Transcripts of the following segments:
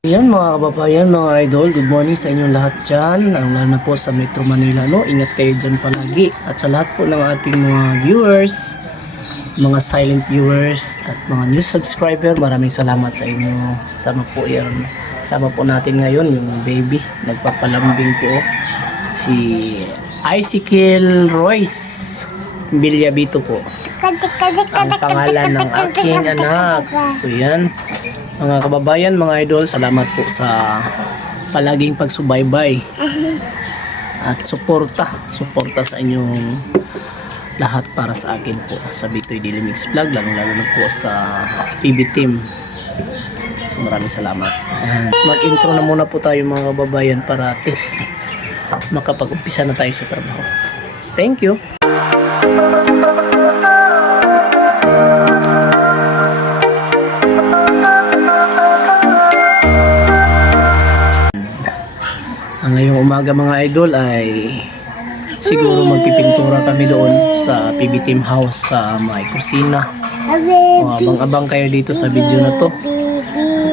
Ayan mga kababayan, mga idol, good morning sa inyong lahat dyan, lalo na po sa Metro Manila, no? Ingat kayo dyan palagi. At sa lahat po ng ating mga viewers, mga silent viewers, at mga new subscriber, maraming salamat sa inyo. Sama po yan. Sama po natin ngayon yung baby, nagpapalambing po si Icicle Royce Bilyabito po ang pangalan ng aking anak. So yan, mga kababayan, mga idol, salamat po sa palaging pagsubaybay at suporta, suporta sa inyong lahat para sa akin po sa Bitoy Daily Mix Vlog, lalo lalo na po sa PB Team. So maraming salamat. Mag-intro na muna po tayo mga kababayan para at least makapag-umpisa na tayo sa trabaho. Thank you. Ngayong umaga mga idol ay siguro magpipintura kami doon sa PB Team House sa may kusina. O, abang-abang kayo dito sa video na to.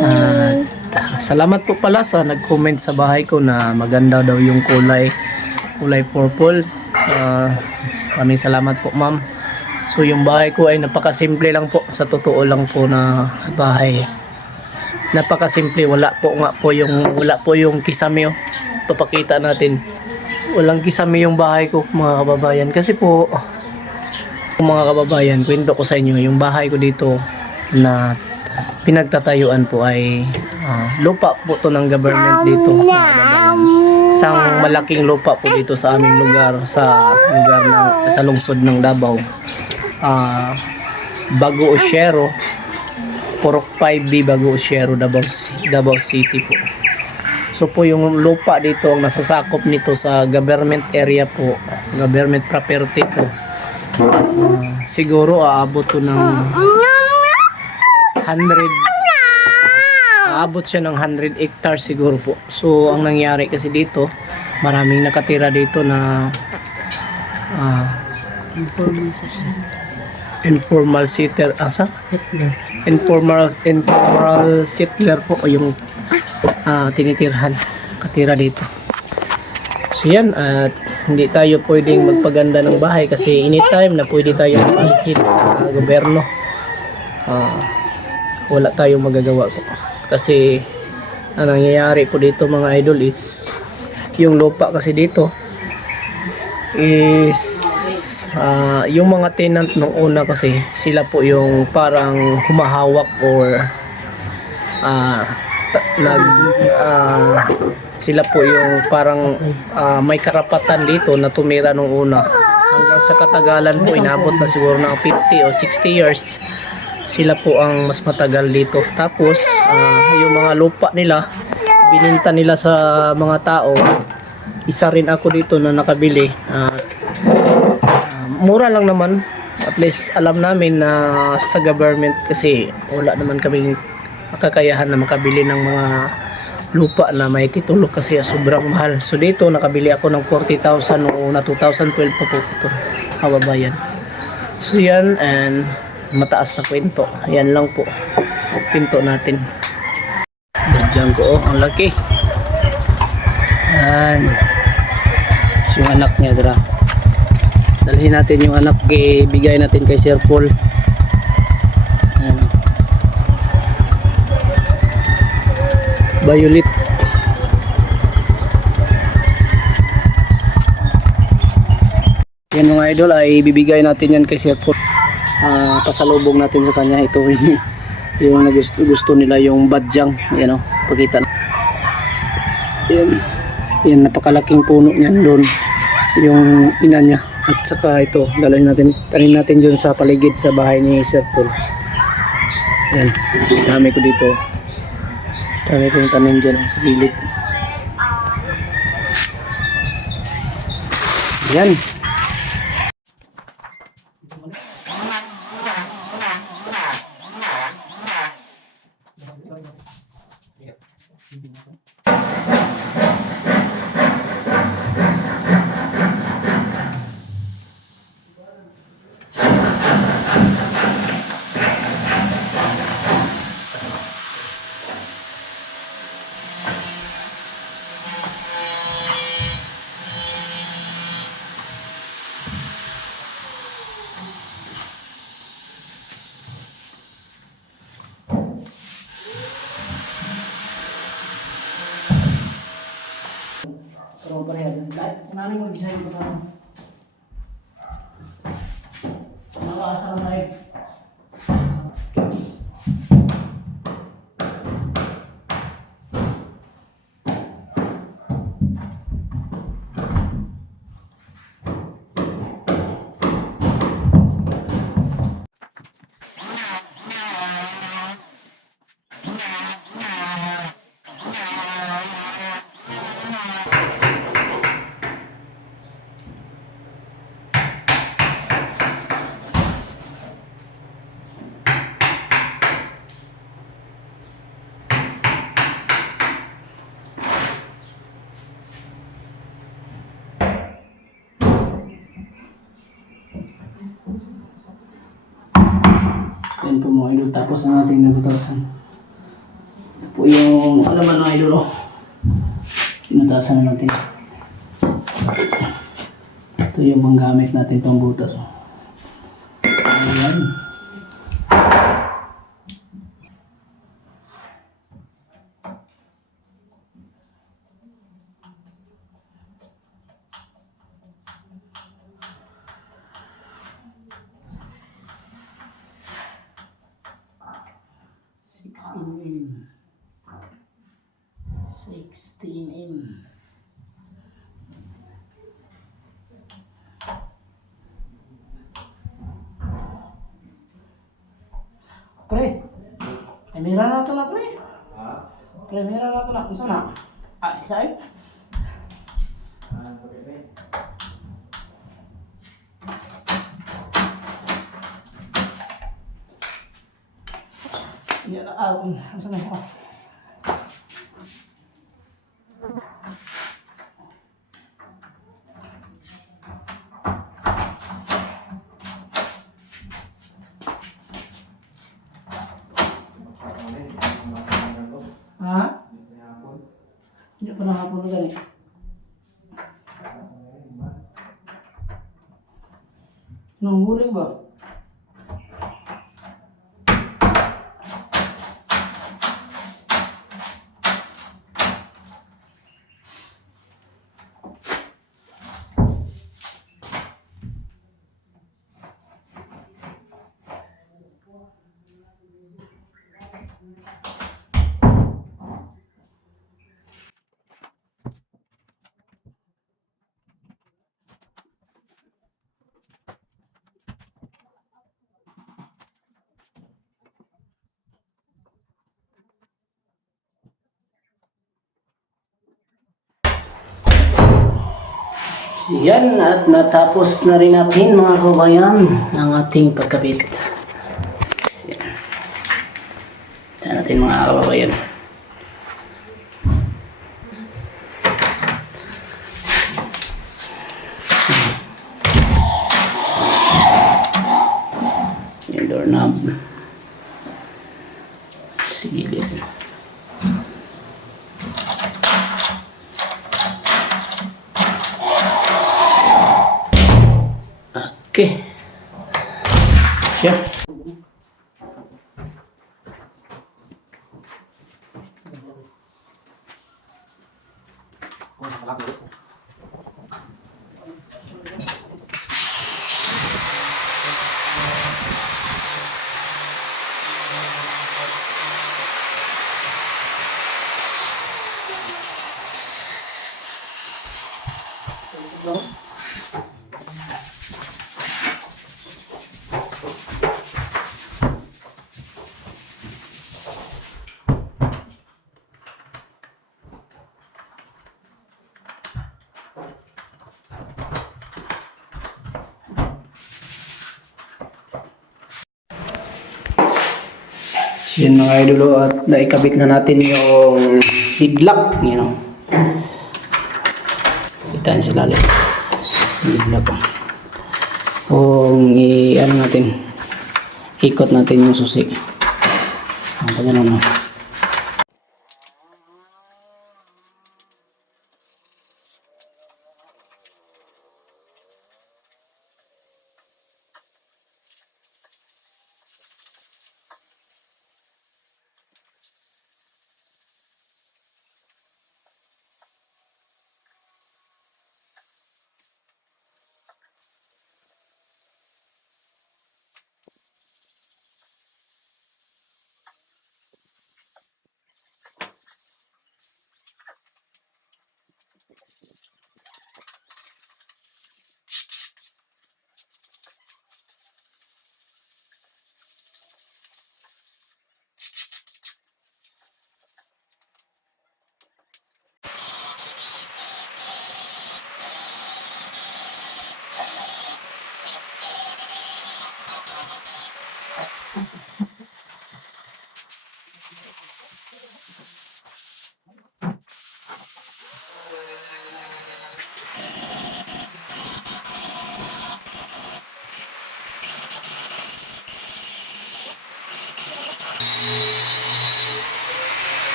At salamat po pala sa nag-comment sa bahay ko na maganda daw yung kulay kulay purple. Ah, maraming salamat po ma'am. So yung bahay ko ay napakasimple lang po sa totoo lang po na bahay. Napakasimple, wala po nga po yung wala po yung kisame oh. Papakita natin. Walang kisame yung bahay ko mga kababayan kasi po mga kababayan, kwento ko sa inyo yung bahay ko dito na pinagtatayuan po ay ah, lupa po to ng government dito mga kababayan. Isang malaking lupa po dito sa aming lugar sa lugar ng sa lungsod ng Davao. Ah, Bago Osyero, Purok 5B Bago Osyero, Davao, Davao City po. So po yung lupa dito ang nasasakop nito sa government area po, government property po. Ah, siguro aabot to ng 100 aabot siya ng 100 hectares siguro po. So ang nangyari kasi dito, maraming nakatira dito na ah, informal settler asa informal informal settler po o yung ah, tinitirhan. Katira dito. So yan at hindi tayo pwedeng magpaganda ng bahay kasi anytime na pwede tayo alisin sa gobyerno Ah, wala tayong magagawa po. Kasi ang nangyayari po dito mga idol is yung lupa kasi dito is ah, yung mga tenant nung una kasi sila po yung parang humahawak or ta- nag ah, sila po yung parang ah, may karapatan dito na tumira nung una. Hanggang sa katagalan po inabot na siguro ng 50 o 60 years sila po ang mas matagal dito. Tapos ah, yung mga lupa nila bininta nila sa mga tao. Isa rin ako dito na nakabili. Ah, mura lang naman. At least alam namin na sa government kasi wala naman kaming kakayahan na makabili ng mga lupa na may titulo kasi sobrang mahal. So dito nakabili ako ng 40,000 noong una 2012 pa po ito. Kababayan so yan and mataas na kwento. Yan lang po pinto natin. Badyan ko oh ang laki. Yan. So, yung anak niya dra. Dalhin natin yung anak kay bigay natin kay Sir Paul Violet. Yan mga idol ay bibigay natin yan kay Sir Paul. Ah, pasalubong natin sa kanya ito yung, yung gusto, gusto nila yung badyang yan o pakita na. Yan yan napakalaking puno niyan doon yung ina niya. At saka ito dalhin natin tanim natin dun sa paligid sa bahay ni Sir Paul. Yan dami ko dito dami ko yung tanim dyan sa gilid. Yan po mga idol, tapos ang ating nabutasan. Ito po yung alaman ng idol. Oh. Pinutasan na natin. Ito yung mga gamit natin pang butas. Oh. Ayan. Six mm. Sixteen mm. Pre, kamera na ito na pre. Kamera na ito na. Kung saan na? Ah, isa eh. Yan, ah, um, saan na? Ah. Ha? Hindi pa nakapon na gani. Nung huling ba? Yan at natapos na rin natin mga kabayan ang ating pagkabit. Ito natin mga kabayan. Yung doorknob. Sa gilid. Okay. Siya. Yan mga idolo at naikabit na natin yung hidlock, you know. Kita sila lalim. Hidlock. Kung i ano natin, ikot natin yung susi. Ang kanya naman.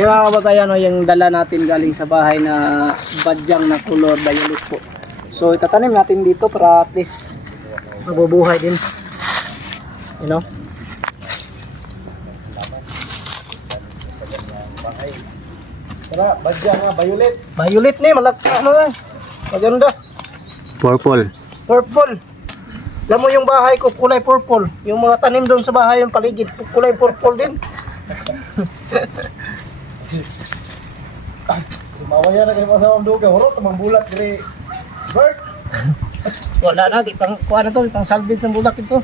Yung mga kababayan, no, yung dala natin galing sa bahay na badyang na color violet po. So itatanim natin dito para at least mabubuhay din. You know? Tara, badya nga, violet. Violet ni, malaki ano na. Maganda. Purple. Purple. Alam mo yung bahay ko kulay purple. Yung mga tanim doon sa bahay yung paligid kulay purple din. Mawaya na kayo sa ang duga. Hurot, tamang bulat. Kiri, Bert. Wala na, di pang kuha na to, di pang salvage ng bulak ito.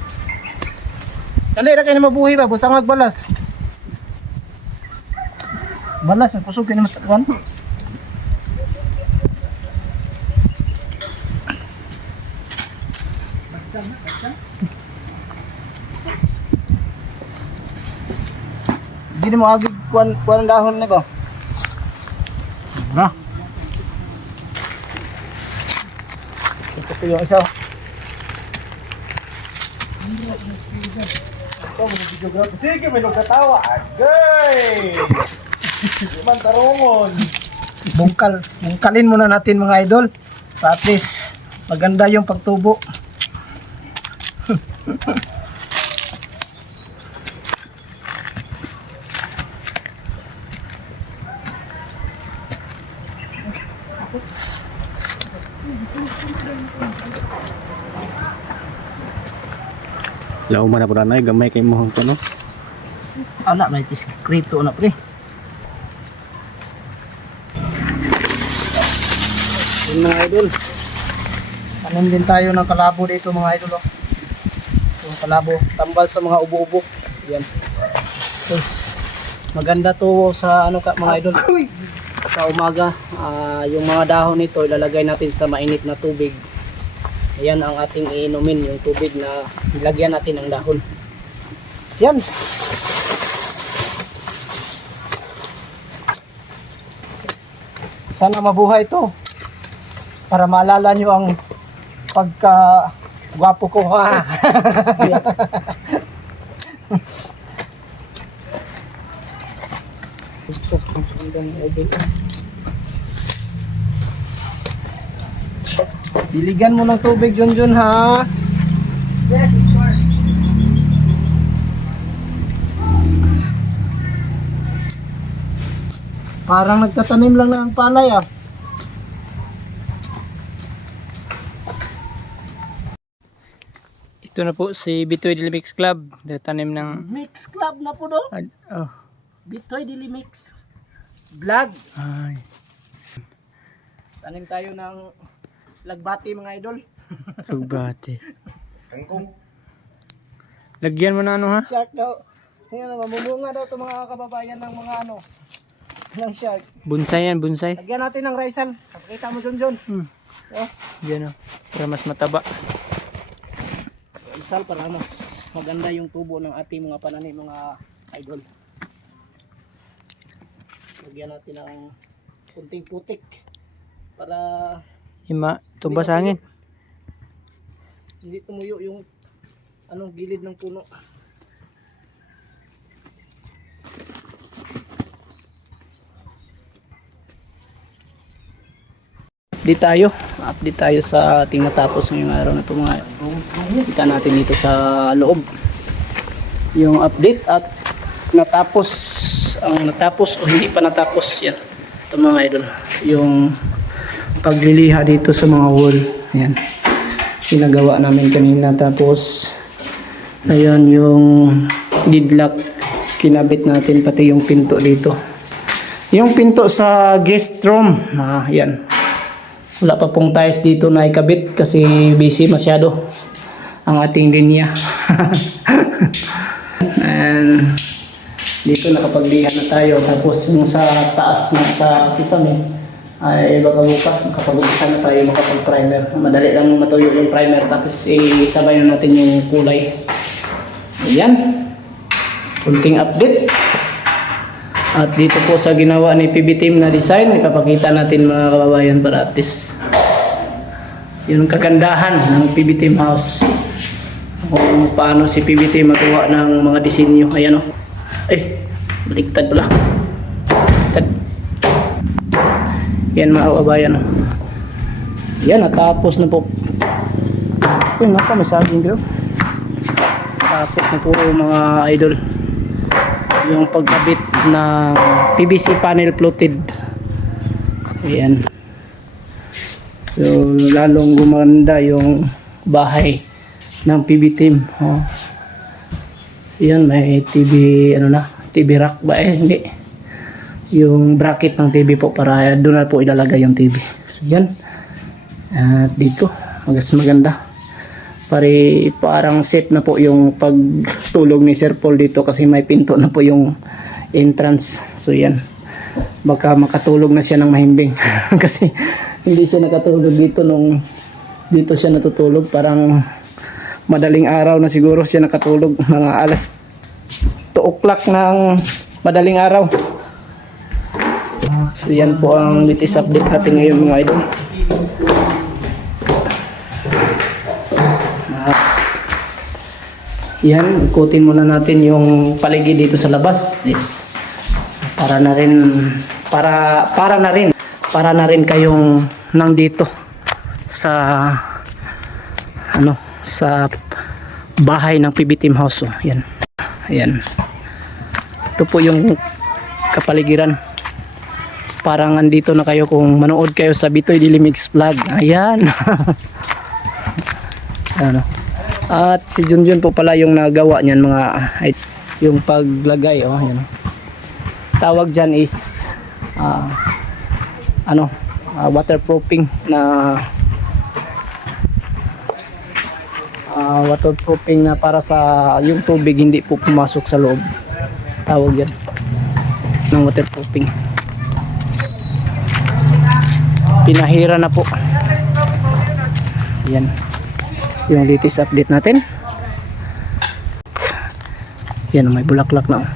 Dali na kayo na mabuhay ba, basta magbalas. Balas, kusog kayo na matawan. Hindi mo agad kuhan ang dahon na ko. Na. Ito po yung isa. Sige, may nagkatawa. Agay! Man tarungon. bungkal bungkalin muna natin mga idol at least maganda yung pagtubo Lao man na po na gamay kay mo ko no. ala may tis krito na pre. Yun mga idol. Tanim din tayo ng kalabo dito mga idol oh. yung kalabo tambal sa mga ubo-ubo. Yan. Tapos, maganda to sa ano ka mga idol. Sa umaga ah, yung mga dahon nito ilalagay natin sa mainit na tubig Ayan ang ating iinumin, yung tubig na nilagyan natin ng dahon. Yan. Sana mabuhay to. Para maalala nyo ang pagka gwapo ko ha. Diligan mo ng tubig Jun Jun ha. Parang nagtatanim lang ng palay ah. Ito na po si Bitoy Dilimix Club. Tanim ng... Mix club na po do. ad- Oh, Bitoy Dili Mix. Vlog. ay. Tanim tayo ng lagbati mga idol. Agbate. Kangkong. Lagyan mo na ano ha? Shark daw. Ayan, mamumunga daw itong mga kababayan ng mga ano. Ng shark. Bonsai yan, bonsai. Lagyan natin ng Rizal. Pakita mo Jun Jun. Hmm. Oh, Yan o. Para mas mataba. Rizal para mas maganda yung tubo ng ating mga pananim mga idol. Lagyan natin ng kunting putik para Ima, Tumba sa hangin. Hindi tumuyo yung anong gilid ng puno. Update tayo. Update tayo sa ating natapos ngayong araw na ito mga kita natin dito sa loob. Yung update at natapos ang natapos o hindi pa natapos yan. Ito mga idol. Yung pagliliha dito sa mga wall. Yan ginagawa namin kanina. Tapos ayun yung didlock kinabit natin pati yung pinto dito. Yung pinto sa guest room. Ah, yan wala pa pong tiles dito na ikabit kasi busy masyado ang ating linya. And dito nakapaglihan na tayo. Tapos yung sa taas na sa kisame ay baka bukas makapag-umpisa na tayo makapag-primer. Madali lang matuyo yung primer tapos isabay na natin yung kulay. Ayan. Kunting update. At dito po sa ginawa ni PB Team na design, ipapakita natin mga kababayan para at least yun ang kagandahan ng PB Team House. Kung paano si PB Team magawa ng mga disenyo. Ayan o. Ay, baliktad pala. Baliktad. Yan mga kababayan. Yan, natapos na po. Uy, naka, may saging dito. Tapos na po mga idol. Yung pagkabit ng PVC panel floated. Ayan. So, lalong gumanda yung bahay ng PB team. Oh. Yan, may TV, ano na, TV rack ba? Eh, hindi yung bracket ng TV po para doon na po ilalagay yung TV. So yan. At dito, magas maganda. Pare parang set na po yung pagtulog ni Sir Paul dito kasi may pinto na po yung entrance. So yan. Baka makatulog na siya ng mahimbing kasi hindi siya nakatulog dito nung dito siya natutulog parang madaling araw na siguro siya nakatulog mga alas 2 o'clock ng madaling araw So yan po ang latest update natin ngayon mga idol. Ah, yan, ikutin muna natin yung paligid dito sa labas. This, para na rin, para, para na rin, para na rin kayong nandito sa, ano, sa bahay ng PB Team House. Oh. Yan. Yan. Ito po yung kapaligiran parang andito na kayo kung manood kayo sa Bitoy Dilimix vlog. Ayan. ano. At si Junjun po pala yung nagawa niyan mga yung paglagay oh, yan. Tawag diyan is ah, ano, ah, waterproofing na ah, waterproofing na para sa yung tubig hindi po pumasok sa loob. Tawag yan ng waterproofing pinahira na po. Yan. Yung latest update natin. Yan may bulaklak na oh.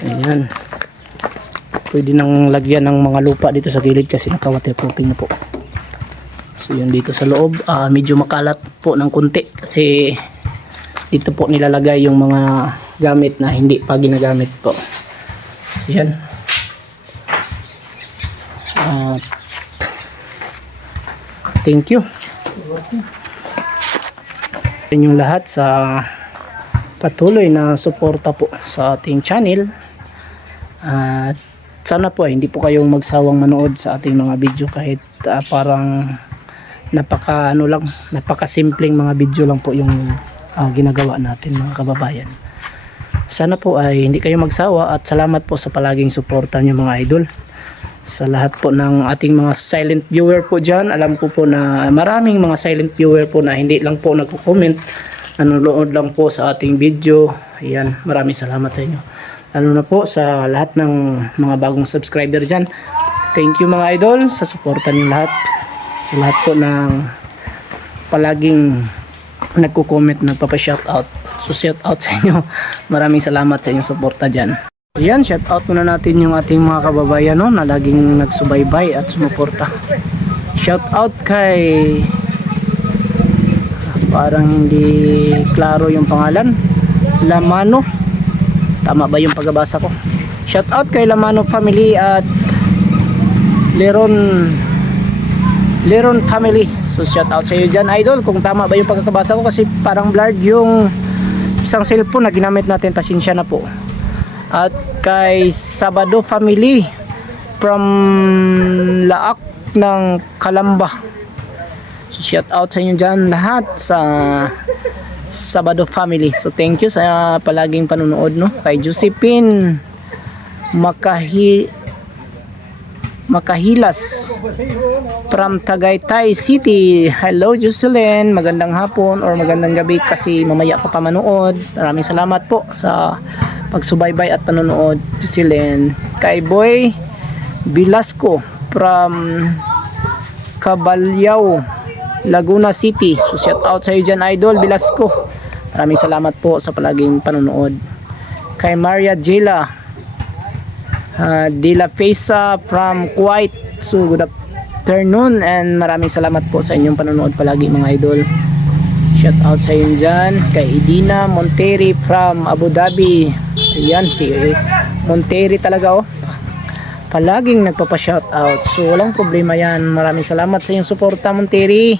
ayan. Pwede nang lagyan ng mga lupa dito sa gilid kasi naka waterproofing na po So yun dito sa loob, ah, medyo makalat po ng kunti kasi dito po nilalagay yung mga gamit na hindi pa ginagamit po. So yan. Ah, thank you. Yan yung lahat sa patuloy na suporta po sa ating channel. At sana po ay hindi po kayong magsawang manood sa ating mga video kahit ah, parang napaka ano lang, napaka simpleng mga video lang po yung ah, ginagawa natin mga kababayan. Sana po ay hindi kayo magsawa at salamat po sa palaging suporta niyo mga idol. Sa lahat po ng ating mga silent viewer po dyan, alam ko po na maraming mga silent viewer po na hindi lang po nagko-comment, nanonood lang po sa ating video. Ayan, maraming salamat sa inyo. Lalo na po sa lahat ng mga bagong subscriber dyan. Thank you mga idol sa suporta niyo lahat sa lahat po ng palaging nagko-comment, nagpapa-shoutout. So shoutout sa inyo. Maraming salamat sa inyong suporta dyan. Yan, shout out muna natin yung ating mga kababayan no, na laging nagsubaybay at sumuporta. Shout out kay parang hindi klaro yung pangalan. Lamano. Tama ba yung pagbabasa ko? Shout out kay Lamano family at Leron Leron family. So shout out sa iyo dyan idol. Kung tama ba yung pagkakabasa ko kasi parang blurred yung isang cellphone na ginamit natin. Pasensya na po. At kay Sabado family from Laak ng Kalamba. So shout out sa inyo dyan lahat sa Sabado family. So thank you sa palaging panonood no? Kay Josephine Makahi Makahilas from Tagaytay City. Hello Jocelyn, magandang hapon or magandang gabi kasi mamaya ka pa manood. Maraming salamat po sa pagsubaybay at panonood Jocelyn. Kay Boy Velasco from Cabalyaw, Laguna City. So shout out sa iyo dyan Idol Velasco. Maraming salamat po sa palaging panonood. Kay Maria Jela uh, De La Pesa from Kuwait. So good afternoon and maraming salamat po sa inyong panonood palagi mga idol. Shout out sa inyo dyan. Kay Edina Monteri from Abu Dhabi. Ayan si Monteri talaga oh. Palaging nagpapa-shout out. So walang problema yan. Maraming salamat sa iyong suporta Monteri.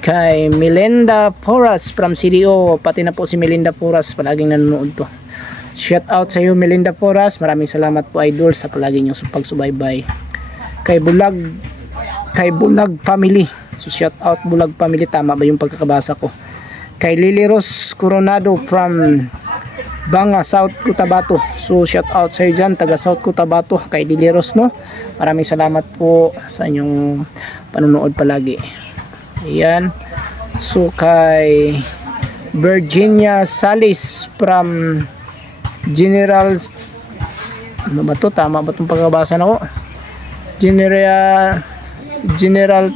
Kay Melinda Porras from CDO. Pati na po si Melinda Porras. Palaging nanonood to. Shout out sa iyo Melinda Porras. Maraming salamat po idol sa palagi niyong pagsubaybay. Kay Bulag kay Bulag Family. So shout out Bulag Family tama ba yung pagkakabasa ko? Kay Lily Rose Coronado from Banga, South Cotabato. So shout out sa iyo dyan, taga South Cotabato kay Lily Rose no. Maraming salamat po sa inyong panonood palagi. Ayan. So kay Virginia Salis from General ano ba to? Tama ba itong pagkabasa na ko? General General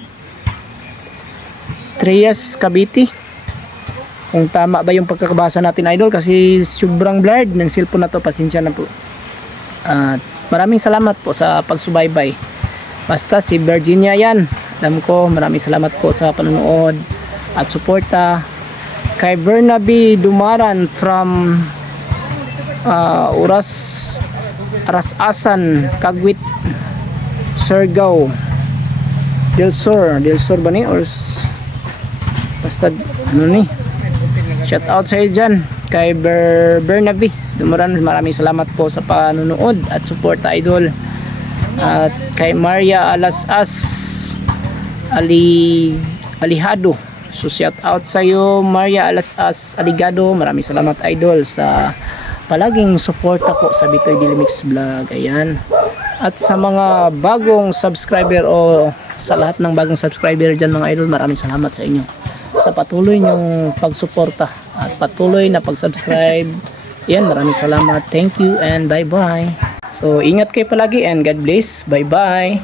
Trias Cavite. Kung tama ba yung pagkakabasa natin idol kasi sobrang blurred ng cellphone na to. Pasensya na po. At maraming salamat po sa pagsubaybay. Basta si Virginia yan. Alam ko maraming salamat po sa panonood at suporta. Kay Bernabe Dumaran from uh, Uras Arasasan Kagwit Surigao Del Sur Del Sur ba ni? Or basta ano ni? Shout out sa iyo dyan kay Ber Bernabe Dumaran maraming salamat po sa panonood at support idol. At kay Maria Alasas Ali Alihado. So shout out sa iyo Maria Alasas Aligado. Maraming salamat idol sa palaging suporta po sa Bitoy Bilimix Vlog. Ayan. At sa mga bagong subscriber o sa lahat ng bagong subscriber dyan mga idol maraming salamat sa inyo sa patuloy niyong pagsuporta at patuloy na pag-subscribe. Yan maraming salamat. Thank you and bye bye so ingat kayo palagi and God bless. Bye bye